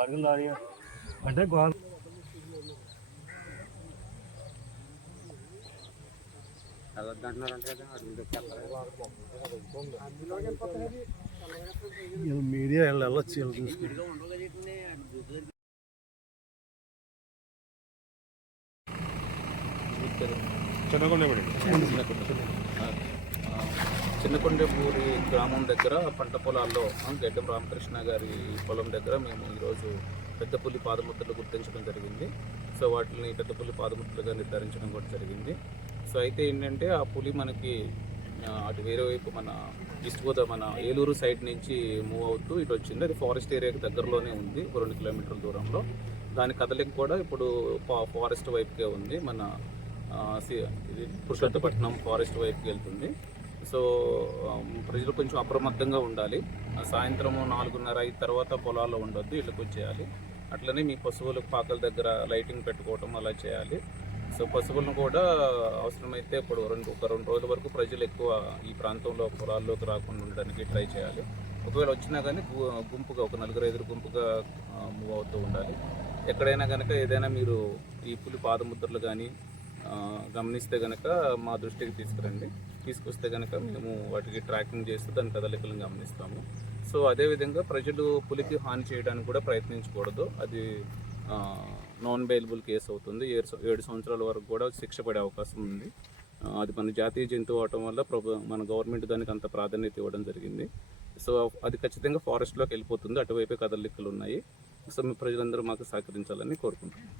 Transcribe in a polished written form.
అంటే మీడియా వెళ్ళొచ్చు చూసుకుంటే చిన్నకొండపూరి గ్రామం దగ్గర పంట పొలాల్లో గడ్డం రామకృష్ణ గారి పొలం దగ్గర మేము ఈరోజు పెద్ద పులి పాదముద్రలు గుర్తించడం జరిగింది. సో వాటిని పెద్ద పులి పాదముద్రలుగా నిర్ధారించడం కూడా జరిగింది. సో అయితే ఏంటంటే ఆ పులి మనకి అటు వేరే వైపు మన ఈస్ట్ గోదావరి మన ఏలూరు సైడ్ నుంచి మూవ్ అవుతూ ఇటు వచ్చింది. అది ఫారెస్ట్ ఏరియాకి దగ్గరలోనే ఉంది, 2 కిలోమీటర్ల దూరంలో. దాని కదలిక కూడా ఇప్పుడు ఫారెస్ట్ వైపుకే ఉంది, మన ఇది పురుషోత్తపట్నం ఫారెస్ట్ వైపుకి వెళ్తుంది. సో ప్రజలు కొంచెం అప్రమత్తంగా ఉండాలి. సాయంత్రం 4:30 తర్వాత పొలాల్లో ఉండొద్దు, ఇళ్ళకి వచ్చేయాలి. అట్లనే మీ పశువుల పాకల దగ్గర లైటింగ్ పెట్టుకోవటం అలా చేయాలి. సో పశువులను కూడా అవసరమైతే ఇప్పుడు ఒక 2 రోజుల వరకు ప్రజలు ఎక్కువ ఈ ప్రాంతంలో పొలాల్లోకి రాకుండా ఉండడానికి ట్రై చేయాలి. ఒకవేళ వచ్చినా కానీ గుంపుగా ఒక 4-5 గుంపుగా మూవ్ అవుతూ ఉండాలి. ఎక్కడైనా కనుక ఏదైనా మీరు ఈ పులి పాదముద్రలు కానీ గమనిస్తే కనుక మా దృష్టికి తీసుకొస్తే కనుక మేము వాటికి ట్రాకింగ్ చేస్తూ దాని కదలికలను గమనిస్తాము. సో అదేవిధంగా ప్రజలు పులికి హాని చేయడానికి కూడా ప్రయత్నించకూడదు. అది నాన్ బెయిలబుల్ కేసు అవుతుంది. 7 సంవత్సరాల వరకు కూడా శిక్ష పడే అవకాశం ఉంది. అది మన జాతీయ జంతువు అవటం వల్ల మన గవర్నమెంట్ దానికి అంత ప్రాధాన్యత ఇవ్వడం జరిగింది. సో అది ఖచ్చితంగా ఫారెస్ట్లోకి వెళ్ళిపోతుంది, అటువైపే కదలికలు ఉన్నాయి. సో మీ ప్రజలందరూ మాకు సహకరించాలని కోరుకుంటున్నాను.